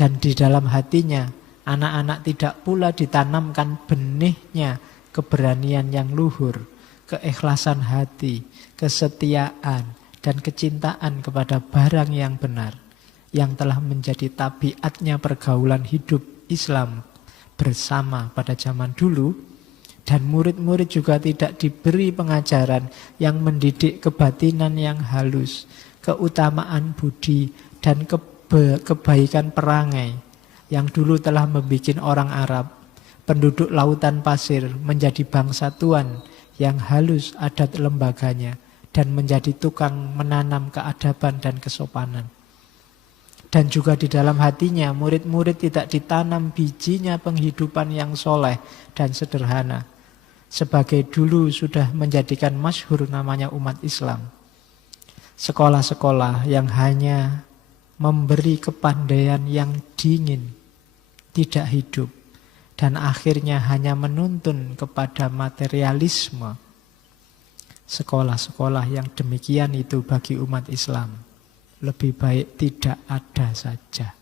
Dan di dalam hatinya, anak-anak tidak pula ditanamkan benihnya keberanian yang luhur, keikhlasan hati, kesetiaan, dan kecintaan kepada barang yang benar, yang telah menjadi tabiatnya pergaulan hidup Islam bersama pada zaman dulu. Dan murid-murid juga tidak diberi pengajaran yang mendidik kebatinan yang halus, keutamaan budi, dan kebaikan perangai yang dulu telah membuat orang Arab, penduduk lautan pasir, menjadi bangsa tuan yang halus adat lembaganya dan menjadi tukang menanam keadaban dan kesopanan. Dan juga di dalam hatinya murid-murid tidak ditanam bijinya penghidupan yang soleh dan sederhana, sebagai dulu sudah menjadikan masyhur namanya umat Islam. Sekolah-sekolah yang hanya memberi kepandaian yang dingin, tidak hidup, dan akhirnya hanya menuntun kepada materialisme. Sekolah-sekolah yang demikian itu bagi umat Islam lebih baik tidak ada saja.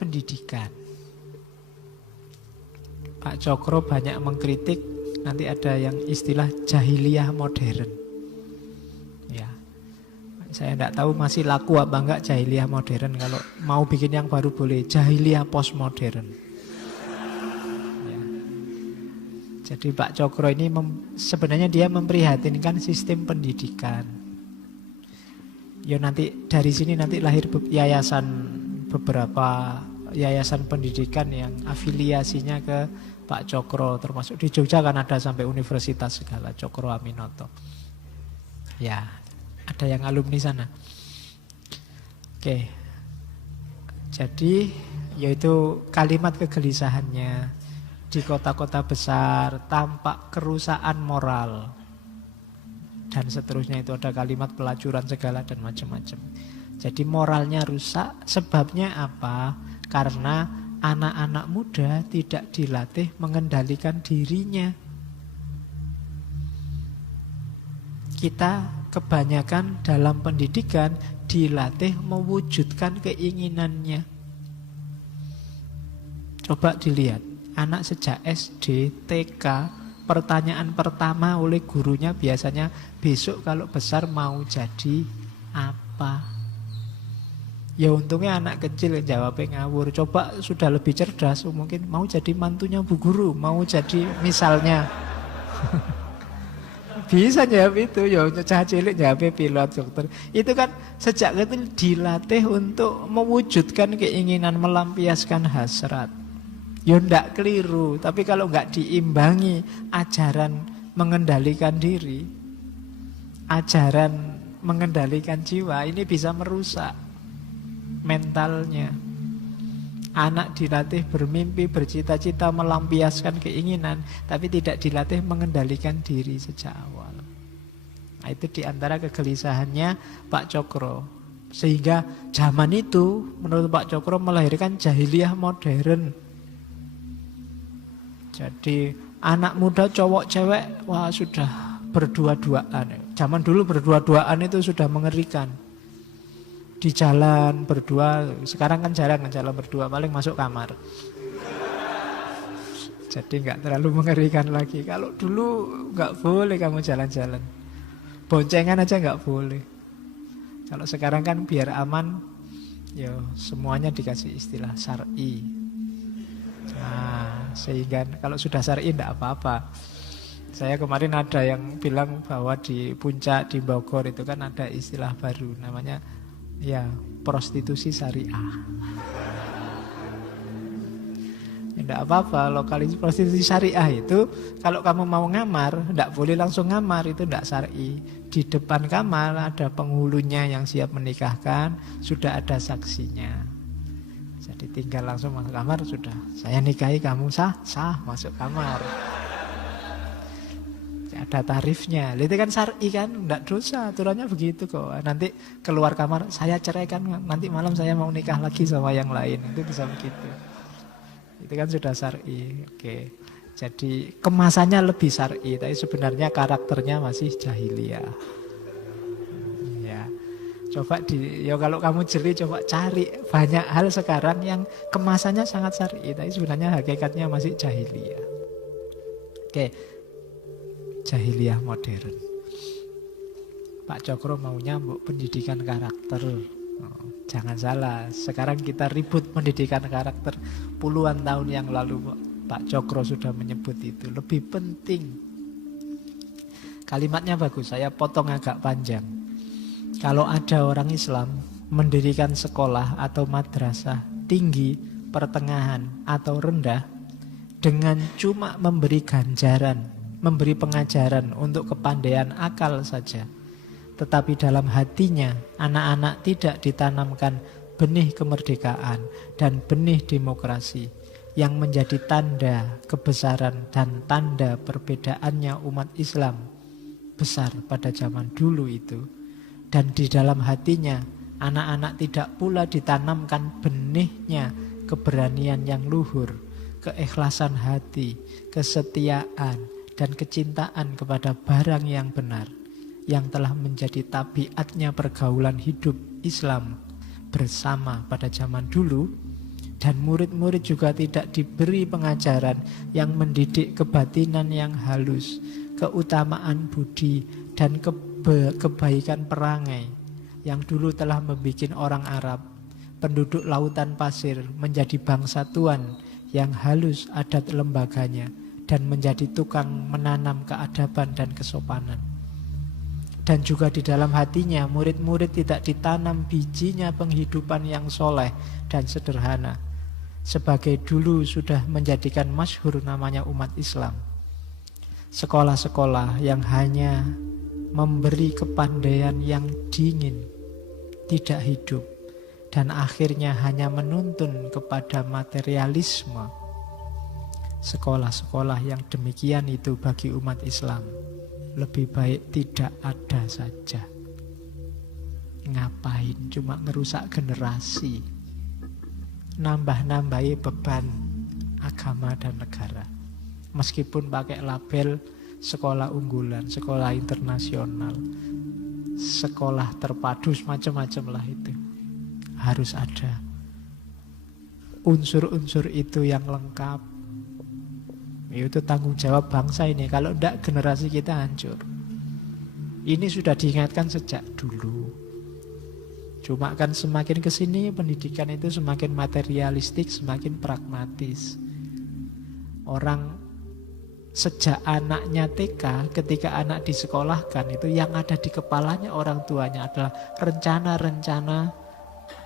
Pendidikan. Pak Cokro banyak mengkritik, nanti ada yang istilah jahiliyah modern. Ya, saya tidak tahu masih laku apa enggak jahiliyah modern. Kalau mau bikin yang baru boleh, jahiliyah postmodern. Ya. Jadi Pak Cokro ini sebenarnya dia memprihatinkan sistem pendidikan. Ya nanti dari sini nanti lahir beberapa yayasan pendidikan yang afiliasinya ke Pak Cokro, termasuk di Jogja kan ada sampai universitas segala, Cokro Aminoto. Ya, ada yang alumni sana. Oke. Jadi yaitu kalimat kegelisahannya, di kota-kota besar tampak kerusakan moral dan seterusnya, itu ada kalimat pelacuran segala dan macam-macam. Jadi moralnya rusak, sebabnya apa? Karena anak-anak muda tidak dilatih mengendalikan dirinya. Kita kebanyakan dalam pendidikan dilatih mewujudkan keinginannya. Coba dilihat, anak sejak SD, TK, pertanyaan pertama oleh gurunya biasanya, besok kalau besar mau jadi apa? Ya untungnya anak kecil yang jawabnya ngawur. Coba sudah lebih cerdas, mungkin mau jadi mantunya Bu Guru, mau jadi misalnya. Bisa jawab itu, ya cah cilik jawabnya pilot, dokter. Itu kan sejak kecil dilatih untuk mewujudkan keinginan, melampiaskan hasrat. Ya ndak keliru, tapi kalau nggak diimbangi ajaran mengendalikan diri, ajaran mengendalikan jiwa, ini bisa merusak mentalnya. Anak dilatih bermimpi, bercita-cita, melampiaskan keinginan, tapi tidak dilatih mengendalikan diri sejak awal. Nah, itu diantara kegelisahannya Pak Cokro. Sehingga zaman itu menurut Pak Cokro melahirkan jahiliyah modern. Jadi anak muda cowok cewek, wah sudah berdua-duaan. Zaman dulu berdua-duaan itu sudah mengerikan. Di jalan berdua, sekarang kan jarang jalan berdua, paling masuk kamar. Jadi nggak terlalu mengerikan lagi. Kalau dulu nggak boleh kamu jalan-jalan, boncengan aja nggak boleh. Kalau sekarang kan biar aman, ya semuanya dikasih istilah syar'i. Nah, sehingga kalau sudah syar'i nggak apa-apa. Saya kemarin ada yang bilang bahwa di Puncak, di Bogor itu kan ada istilah baru, namanya ya prostitusi syariah. Ya enggak apa-apa, lokalisasi prostitusi syariah itu kalau kamu mau ngamar, enggak boleh langsung ngamar, itu enggak syar'i. Di depan kamar ada penghulunya yang siap menikahkan, sudah ada saksinya. Jadi tinggal langsung masuk kamar, sudah saya nikahi kamu, sah, masuk kamar. ada tarifnya. Itu kan syar'i kan, enggak dosa, aturannya begitu kok. Nanti keluar kamar, saya ceraikan, nanti malam saya mau nikah lagi sama yang lain. Itu bisa begitu. Itu kan sudah syar'i. Oke. Jadi kemasannya lebih syar'i, tapi sebenarnya karakternya masih jahiliyah. Ya. Coba ya kalau kamu jeli coba cari banyak hal sekarang yang kemasannya sangat syar'i, tapi sebenarnya hakikatnya masih jahiliyah. Oke. Jahiliyah modern. Pak Cokro maunya pendidikan karakter. Oh, jangan salah, sekarang kita ribut pendidikan karakter. Puluhan tahun yang lalu Pak Cokro sudah menyebut itu. Lebih penting. Kalimatnya bagus, saya potong agak panjang. Kalau ada orang Islam mendirikan sekolah atau madrasah tinggi, pertengahan atau rendah dengan cuma memberi ganjaran, memberi pengajaran untuk kepandaian akal saja, tetapi dalam hatinya anak-anak tidak ditanamkan benih kemerdekaan dan benih demokrasi yang menjadi tanda kebesaran dan tanda perbedaannya umat Islam besar pada zaman dulu itu. Dan di dalam hatinya anak-anak tidak pula ditanamkan benihnya keberanian yang luhur, keikhlasan hati, kesetiaan, dan kecintaan kepada barang yang benar, yang telah menjadi tabiatnya pergaulan hidup Islam bersama pada zaman dulu. Dan murid-murid juga tidak diberi pengajaran yang mendidik kebatinan yang halus, keutamaan budi, dan kebaikan perangai yang dulu telah membuat orang Arab, penduduk lautan pasir, menjadi bangsa tuan yang halus adat lembaganya dan menjadi tukang menanam keadaban dan kesopanan. Dan juga di dalam hatinya murid-murid tidak ditanam bijinya penghidupan yang soleh dan sederhana, sebagai dulu sudah menjadikan masyhur namanya umat Islam. Sekolah-sekolah yang hanya memberi kepandaian yang dingin, tidak hidup, dan akhirnya hanya menuntun kepada materialisme. Sekolah-sekolah yang demikian itu bagi umat Islam lebih baik tidak ada saja. Ngapain cuma ngerusak generasi, nambah-nambahi beban agama dan negara. Meskipun pakai label sekolah unggulan, sekolah internasional, sekolah terpadu, macam-macam lah itu. Harus ada unsur-unsur itu yang lengkap. Itu tanggung jawab bangsa ini. Kalau tidak generasi kita hancur. Ini sudah diingatkan sejak dulu. Cuma kan semakin kesini pendidikan itu semakin materialistik, semakin pragmatis. Orang sejak anaknya TK, ketika anak disekolahkan itu yang ada di kepalanya orang tuanya adalah rencana-rencana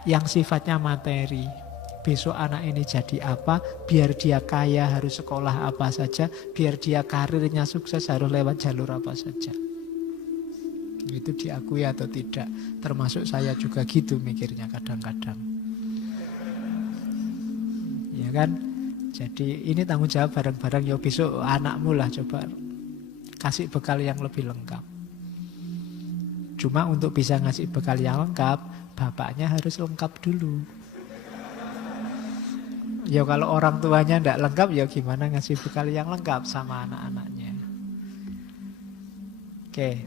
yang sifatnya materi. Besok anak ini jadi apa, biar dia kaya harus sekolah apa saja, biar dia karirnya sukses harus lewat jalur apa saja. Itu diakui atau tidak, termasuk saya juga gitu mikirnya kadang-kadang. Ya kan? Jadi ini tanggung jawab bareng-bareng. Ya besok anakmu lah coba kasih bekal yang lebih lengkap. Cuma untuk bisa ngasih bekal yang lengkap, bapaknya harus lengkap dulu. Ya kalau orang tuanya tidak lengkap, ya gimana ngasih bekal yang lengkap sama anak-anaknya. Oke,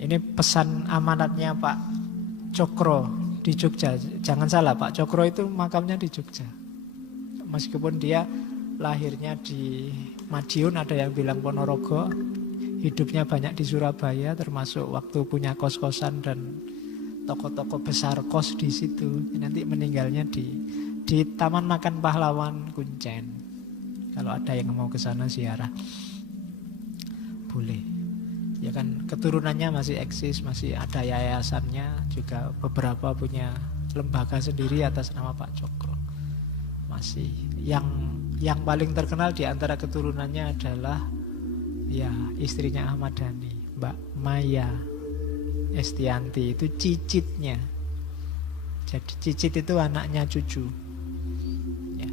ini pesan amanatnya Pak Cokro di Jogja. Jangan salah, Pak Cokro itu makamnya di Jogja. Meskipun dia lahirnya di Madiun, ada yang bilang Ponorogo, hidupnya banyak di Surabaya, termasuk waktu punya kos-kosan dan toko-toko besar kos di situ. Nanti meninggalnya di Taman Makan Pahlawan Kuncen. Kalau ada yang mau ke sana ziarah, boleh. Ya kan keturunannya masih eksis, masih ada yayasannya, juga beberapa punya lembaga sendiri atas nama Pak Cokro. Masih yang paling terkenal di antara keturunannya adalah ya istrinya Ahmad Dhani, Mbak Maya Estianti, itu cicitnya. Jadi cicit itu anaknya cucu. Ya.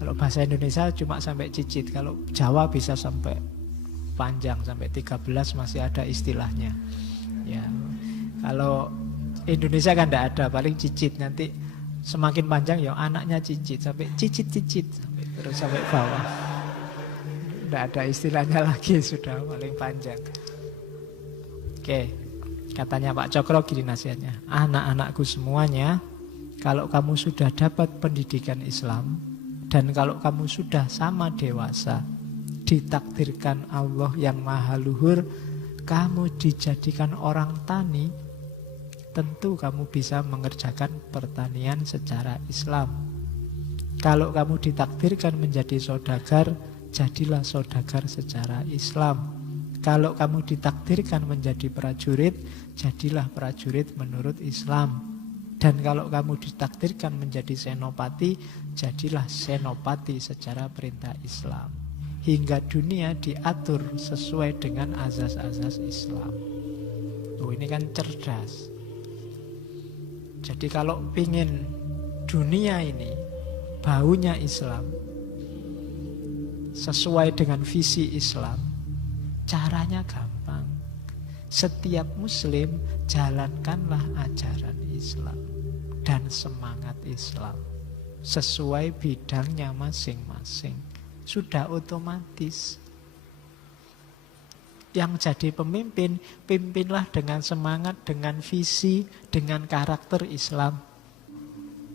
Kalau bahasa Indonesia cuma sampai cicit, kalau Jawa bisa sampai panjang sampai 13 masih ada istilahnya. Ya, kalau Indonesia kan tidak ada, paling cicit. Nanti semakin panjang ya anaknya cicit sampai cicit-cicit sampai terus sampai bawah. Tidak ada istilahnya lagi, sudah paling panjang. Oke, katanya Pak Cokro gini nasihatnya. Anak-anakku semuanya, kalau kamu sudah dapat pendidikan Islam dan kalau kamu sudah sama dewasa, ditakdirkan Allah yang maha luhur, kamu dijadikan orang tani, tentu kamu bisa mengerjakan pertanian secara Islam. Kalau kamu ditakdirkan menjadi saudagar, jadilah saudagar secara Islam. Kalau kamu ditakdirkan menjadi prajurit, jadilah prajurit menurut Islam. Dan kalau kamu ditakdirkan menjadi senopati, jadilah senopati secara perintah Islam. Hingga dunia diatur sesuai dengan azas-azas Islam. Oh, ini kan cerdas. Jadi kalau pingin dunia ini baunya Islam, sesuai dengan visi Islam, caranya gampang. Setiap muslim jalankanlah ajaran Islam dan semangat Islam sesuai bidangnya masing-masing. Sudah otomatis. Yang jadi pemimpin, pimpinlah dengan semangat, dengan visi, dengan karakter Islam.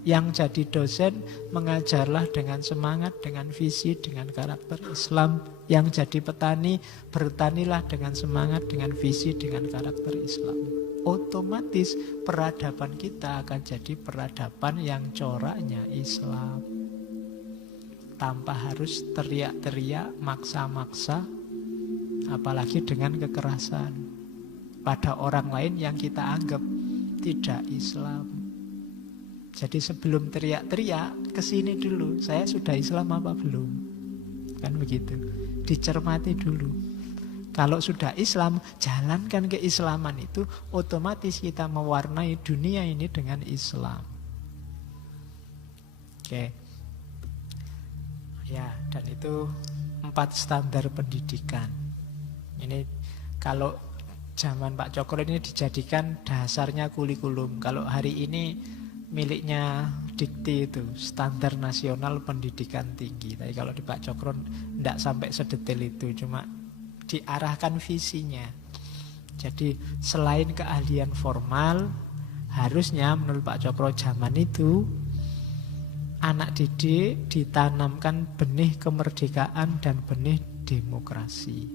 Yang jadi dosen, mengajarlah dengan semangat, dengan visi, dengan karakter Islam. Yang jadi petani, bertanilah dengan semangat, dengan visi, dengan karakter Islam. Otomatis peradaban kita akan jadi peradaban yang coraknya Islam. Tanpa harus teriak-teriak, maksa-maksa, apalagi dengan kekerasan pada orang lain yang kita anggap tidak Islam. Jadi sebelum teriak-teriak, kesini dulu, saya sudah Islam apa belum? Kan begitu. Dicermati dulu. Kalau sudah Islam, jalankan keislaman itu, otomatis kita mewarnai dunia ini dengan Islam. Oke. Ya, dan itu 4 standar pendidikan. Ini kalau zaman Pak Cokro ini dijadikan dasarnya kurikulum. Kalau hari ini miliknya Dikti itu standar nasional pendidikan tinggi. Tapi kalau di Pak Cokro tidak sampai sedetail itu, cuma diarahkan visinya. Jadi selain keahlian formal, harusnya menurut Pak Cokro zaman itu anak didik ditanamkan benih kemerdekaan dan benih demokrasi.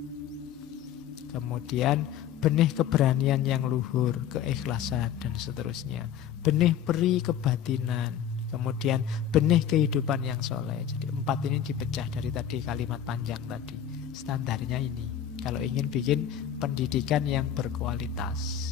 Kemudian benih keberanian yang luhur, keikhlasan dan seterusnya. Benih peri kebatinan, kemudian benih kehidupan yang soleh. Jadi 4 ini dipecah dari tadi kalimat panjang tadi. Standarnya ini, kalau ingin bikin pendidikan yang berkualitas.